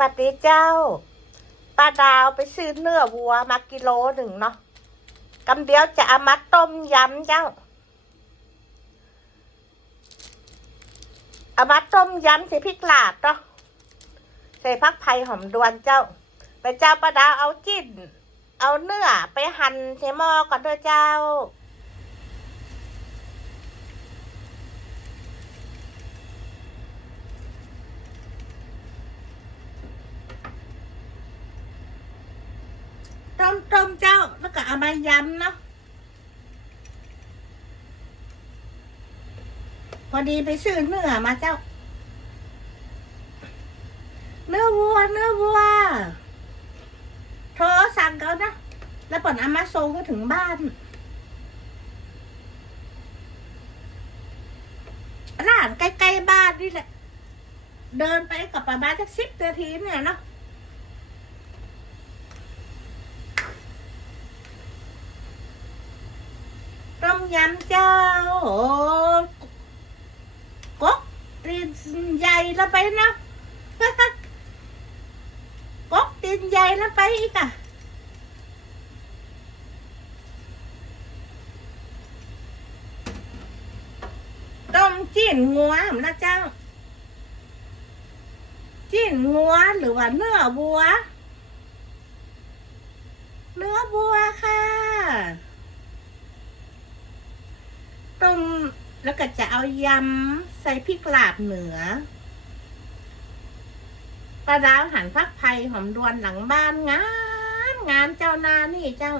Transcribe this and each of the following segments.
ปฏิเจ้าป้าดาวไปซื้อเนื้อวัวมากิโลหนึ่งเนาะกำเดียวจะเอามาต้มยำเจ้าเอามาต้มยำใส่พริกลาดเนาะใส่พักไผ่หอมดวนเจ้า ไปเจ้าป้าดาวเอาจิ้น เอาเนื้อไปหั่นใส่หม้อก่อนเด้อเจ้า ต้มต้ม เจ้า แล้วก็เอามายำเนาะ พอดีไปซื้อเนื้อมาเจ้า เนื้อวัว เนื้อวัว โทรสั่งเขานะ แล้วผลเอามาส่งก็ถึงบ้านร้านใกล้ๆบ้านนี่แหละ เดินไปกับประมาณสักสิบนาทีเนี่ยเนาะ ยำเจ้าโอ้กกตีนใหญ่แล้วไปนะกกตีนใหญ่แล้วไปอีกอะต้มจีนงัวนะเจ้าจีนงัวหรือว่าเนื้อวัว เนื้อวัวค่ะ ต้ม แล้วก็จะเอายำใส่พริกลาบเหนือปลาดาวหันพักไผ่หอมดวนหลังบ้านงามงามเจ้านานี่เจ้า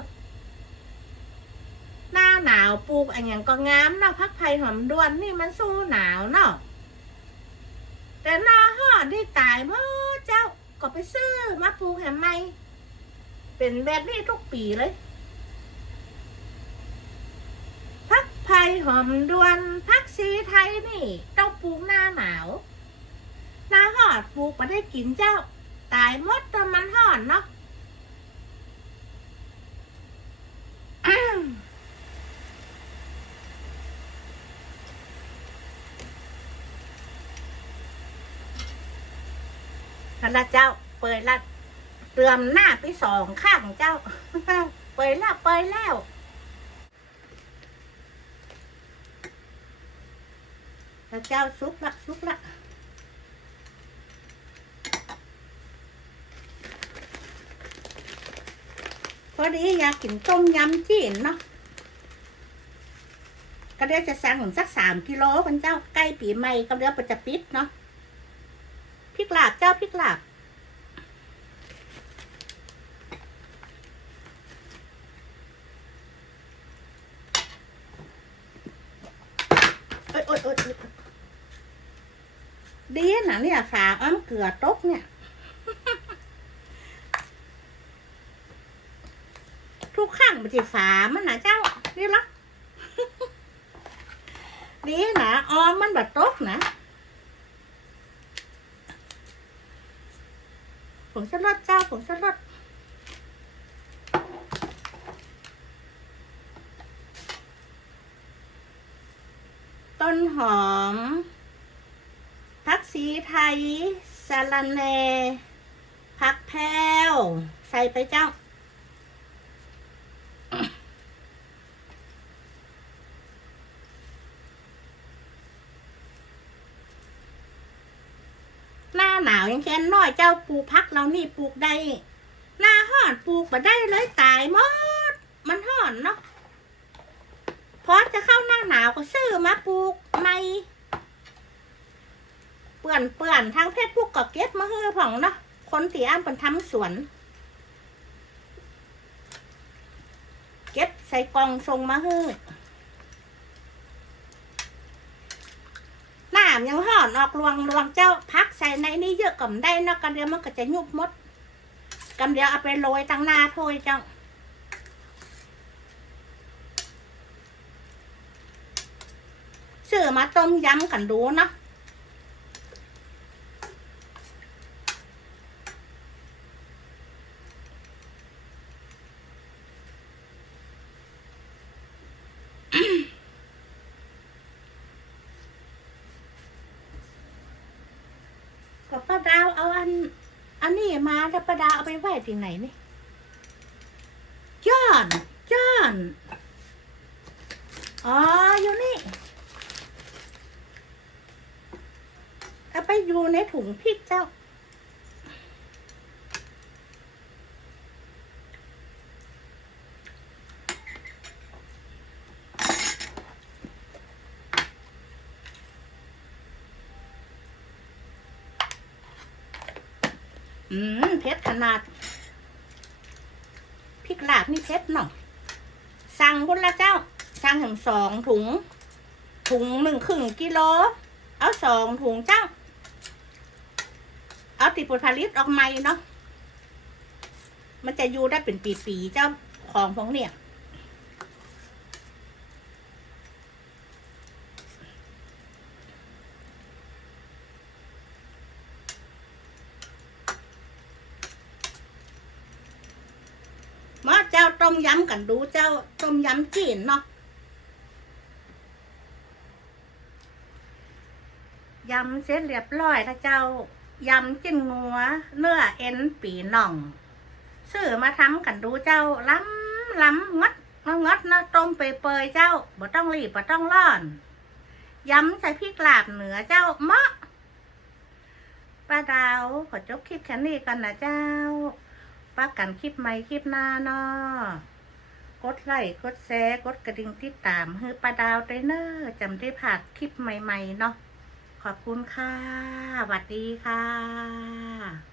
หน้าหนาวปลูกอันอย่างก็งามเนาะพักไผ่หอมดวนนี่มันสู้หนาวเนาะแต่หน้าหอดได้ตายเมื่อเจ้าก็ไปซื้อมาปลูกแหมไม่เป็นแบบนี้ทุกปีเลย พักไผ่ หอมดวนพักสีไทยนี่ ต้องปลูกหน้าหนาวหน้าหอดปลูกมาได้กินเจ้า ตายมดแต่มันหอดเนาะอืมนั่นละเจ้า เปิดละเตรียมหน้าไปสองข้างเจ้า เปิดแล้วเปิดแล้ว ข้าวเจ้าซุกละซุกละพอดีอยากกินต้มยำจีนเนาะก็เดี๋ยวจะสั่งสักสามกิโลกันเจ้าใกล้ปีใหม่ก็เดี๋ยวจะปิดเนาะพริกลาบเจ้าพริกลาบเอ้ยเอ้ยเอ้ยเอ้ย ดีนะเนี่ยฝาอ้อมเกลือตกเนี่ย ทุกข้างมันจะฝามันนะเจ้านี่ละดีนะออมมันแบบตกนะผมชลดเจ้าผมชลดต้นหอม ผักสีไทยสะระแน่ผักแพรวใส่ไปเจ้า หน้าหนาวยังแค่น้อยเจ้าปลูกพักเรานี่ปลูกได้ หน้าห่อนปลูกมาได้เลยตายหมด มันห่อนเนาะพอจะเข้าหน้าหนาวก็ซื้อมาปลูกใหม่ เปื่อนเปื่อนทางเพชรพวกก็เก็บมาเฮือผ่องเนาะคนที่อ้ามเป็นทำสวน เก็บใส่กล่องส่งมาเฮือน้ำยังห่อนออกรวงรวงเจ้าพักใส่ในนี้เยอะก่อมได้เนาะกันเดียวมันก็จะยุบมดกันเดียวเอาไปโรยตั้งหน้าถ้วยเจ้าซื้อมาต้มยำกันดูเนาะ ป้าดาวเอาอัน อันนี้มาแล้วประดาเอาไปไว้ที่ไหนนี่จ้อนจ้อนอ๋ออยู่นี่เอาไปอยู่ในถุงพริกเจ้า อืมเพชรขนาดพริกลาบนี่เพชรเนาะสั่งคนละเจ้า สั่งถึงสองถุง ถุงหนึ่งครึ่งกิโล เอาสองถุงเจ้า เอาติดผลผลิตออกใหม่เนาะมันจะอยู่ได้เป็นปีๆเจ้าของพวกเนี่ย มาเจ้า ต้มยำกันดูเจ้าต้มยำจีนเนาะยำเสร็จเรียบร้อยนะเจ้ายำจิ้นงัว เนื้อเอ็นปีน่องซื้อมาทำกันดูเจ้าล้ำล้ำงดงดนะต้มเปยเจ้าบ่ต้องรีบบ่ต้องร้อนยำใส่พริกลาบเหนือเจ้าเมาะป้าดาวขอจบคลิปแค่นี้กันนะเจ้า ปักกันคลิปใหม่คลิปหน้าเนาะกดไลค์กดแชร์กดกระดิ่งติดตามฮือปลาดาวเตเนอร์จำได้ผักคลิปใหม่ ๆ เนาะขอบคุณค่ะสวัสดีค่ะ